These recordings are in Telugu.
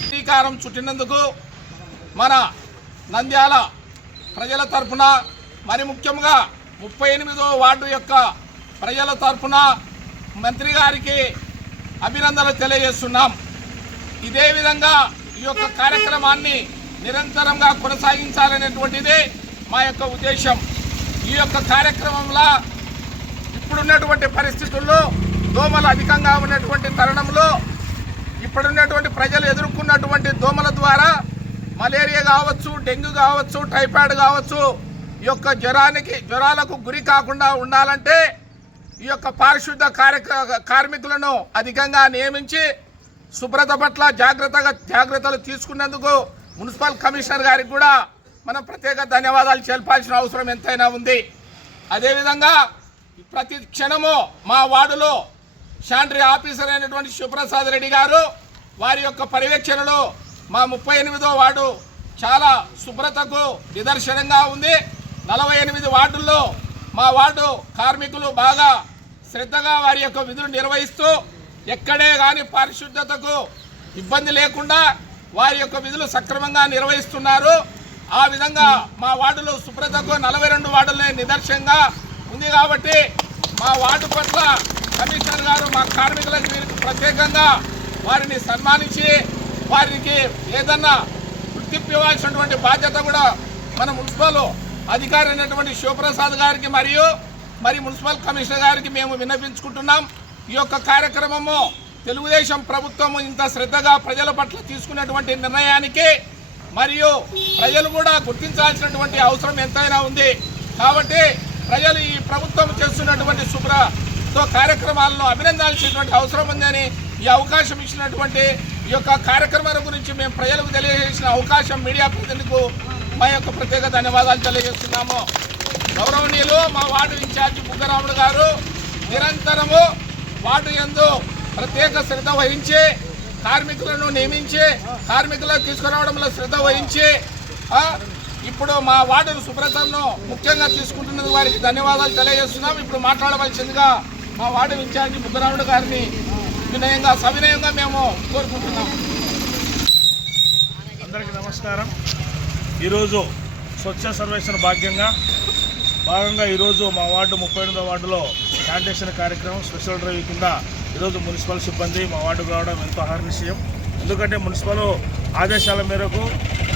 శ్రీకారం చుట్టినందుకు మన నంద్యాల ప్రజల తరఫున మరి ముఖ్యంగా ముప్పై ఎనిమిదో వార్డు యొక్క ప్రజల తరఫున మంత్రి గారికి అభినందనలు తెలియజేస్తున్నాం. ఇదే విధంగా ఈ యొక్క కార్యక్రమాన్ని నిరంతరంగా కొనసాగించాలనేటువంటిదే మా యొక్క ఉద్దేశం. ఈ యొక్క కార్యక్రమంలో ఇప్పుడున్నటువంటి పరిస్థితుల్లో దోమలు అధికంగా ఉన్నటువంటి తరుణంలో ఇప్పుడున్నటువంటి ప్రజలు ఎదుర్కొన్నటువంటి దోమల ద్వారా మలేరియా కావచ్చు డెంగ్యూ కావచ్చు టైఫాయిడ్ కావచ్చు ఈ యొక్క జ్వరానికి జ్వరాలకు గురి కాకుండా ఉండాలంటే ఈ యొక్క పారిశుద్ధ కార్యక్ర కార్మికులను అధికంగా నియమించి శుభ్రత పట్ల జాగ్రత్తగా జాగ్రత్తలు తీసుకున్నందుకు మున్సిపల్ కమిషనర్ గారికి కూడా మనం ప్రత్యేక ధన్యవాదాలు తెలపాల్సిన అవసరం ఎంతైనా ఉంది. అదేవిధంగా ప్రతి క్షణము మా వార్డులో శాండ్రీ ఆఫీసర్ అయినటువంటి శివప్రసాద్ రెడ్డి గారు వారి యొక్క పర్యవేక్షణలో మా ముప్పై ఎనిమిదో వార్డు చాలా శుభ్రతకు నిదర్శనంగా ఉంది. నలభై ఎనిమిది వార్డుల్లో మా వార్డు కార్మికులు బాగా శ్రద్ధగా వారి యొక్క విధులు నిర్వహిస్తూ ఎక్కడే కానీ పారిశుద్ధతకు ఇబ్బంది లేకుండా వారి యొక్క విధులు సక్రమంగా నిర్వహిస్తున్నారు. ఆ విధంగా మా వార్డులో శుభ్రతకు నలభై రెండు వార్డులే నిదర్శనంగా ఉంది కాబట్టి మా వార్డు పట్ల కమిషనర్ గారు మా కార్మికులకు వీరికి ప్రత్యేకంగా వారిని సన్మానించి వారికి ఏదన్నా గుర్తింపు ఇవ్వాల్సినటువంటి బాధ్యత కూడా మన మున్సిపల్ అధికారి అయినటువంటి శివప్రసాద్ గారికి మరియు మరి మున్సిపల్ కమిషనర్ గారికి మేము విన్నపించుకుంటున్నాం ఈ యొక్క కార్యక్రమము తెలుగుదేశం ప్రభుత్వం ఇంత శ్రద్ధగా ప్రజల పట్ల తీసుకున్నటువంటి నిర్ణయానికి మరియు ప్రజలు కూడా గుర్తించాల్సినటువంటి అవసరం ఎంతైనా ఉంది. కాబట్టి ప్రజలు ఈ ప్రభుత్వం చేస్తున్నటువంటి శుభ్రతో కార్యక్రమాలను అభినందాల్సినటువంటి అవసరం ఉందని ఈ అవకాశం ఇచ్చినటువంటి ఈ యొక్క కార్యక్రమాల గురించి మేము ప్రజలకు తెలియజేసిన అవకాశం మీడియా ప్రతినిధులకు మా యొక్క ప్రత్యేక ధన్యవాదాలు తెలియజేస్తున్నాము. గౌరవనీయులు మా వార్డు ఇన్ఛార్జి బుగ్గరాముడు గారు నిరంతరము వార్డు ఎందు ప్రత్యేక శ్రద్ధ వహించి కార్మికులను నియమించి కార్మికులకు తీసుకురావడంలో శ్రద్ధ వహించి ఇప్పుడు మా వార్డు శుభ్రతను ముఖ్యంగా తీసుకుంటున్నది వారికి ధన్యవాదాలు తెలియజేస్తున్నాం. ఇప్పుడు మాట్లాడవలసిందిగా మా వార్డు ఇన్ఛార్జి ముద్దరాముడు గారిని వినయంగా సవినయంగా మేము కోరుకుంటున్నాం. అందరికీ నమస్కారం. ఈరోజు స్వచ్ఛ సర్వేక్షణ భాగ్యంగా భాగంగా ఈరోజు మా వార్డు ముప్పై ఎనిమిదో వార్డులో శానిటేషన్ కార్యక్రమం స్పెషల్ డ్రైవ్ కింద ఈరోజు మున్సిపల్ సిబ్బంది మా వార్డుకు రావడం ఎంతో హర్నిశయం. ఎందుకంటే మున్సిపల్ ఆదేశాల మేరకు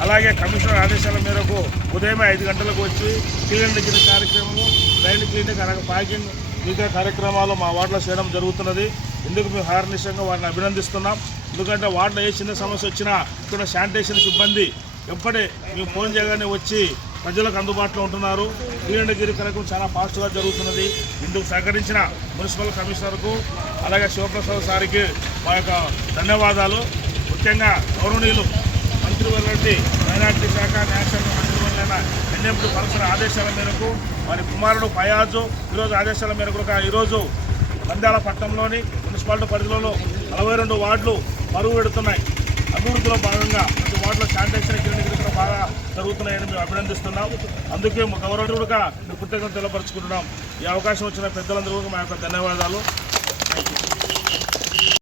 అలాగే కమిషనర్ ఆదేశాల మేరకు ఉదయమే ఐదు గంటలకు వచ్చి క్లీన్ దగ్గర కార్యక్రమము రైలు క్లీనింగ్ అలాగే ప్యాకింగ్ మిగతా కార్యక్రమాలు మా వార్డులో చేయడం జరుగుతున్నది. ఎందుకు మేము హార్నిశంగా వారిని అభినందిస్తున్నాం. ఎందుకంటే వార్డులో ఏ చిన్న సమస్య వచ్చినా ఇక్కడ శానిటేషన్ సిబ్బంది ఎప్పటి మేము ఫోన్ చేయగానే వచ్చి ప్రజలకు అందుబాటులో ఉంటున్నారు. వీరండగిరి కార్యక్రమం చాలా ఫాస్ట్గా జరుగుతున్నది. ఇందుకు సహకరించిన మున్సిపల్ కమిషనర్కు అలాగే శివప్రసాద్ సార్కి మా యొక్క ధన్యవాదాలు. ముఖ్యంగా గౌరవనీయులు మంత్రివర్యుడి మైనార్టీ శాఖ న్యాయశాఖ మంత్రివర్గైన ఎన్ఎంపీ పరస్పర ఆదేశాల మేరకు వారి కుమారుడు ఫయాజు ఈరోజు ఆదేశాల మేరకు ఒక ఈరోజు నంద్యాల పట్టణంలోని మున్సిపాలిటీ పరిధిలో నలభై రెండు వార్డులు మరుగు పెడుతున్నాయి. అభివృద్ధిలో భాగంగా ప్రతి వార్డులో శానిటైజేషన్ క్లినిక్ కూడా బాగా జరుగుతున్నాయని మేము అభినందిస్తున్నాం. అందుకే మా గౌరవుడుగా కృతజ్ఞత తెలపరుచుకుంటున్నాం ఈ అవకాశం వచ్చిన పెద్దలందరూ మా యొక్క ధన్యవాదాలు. Thank you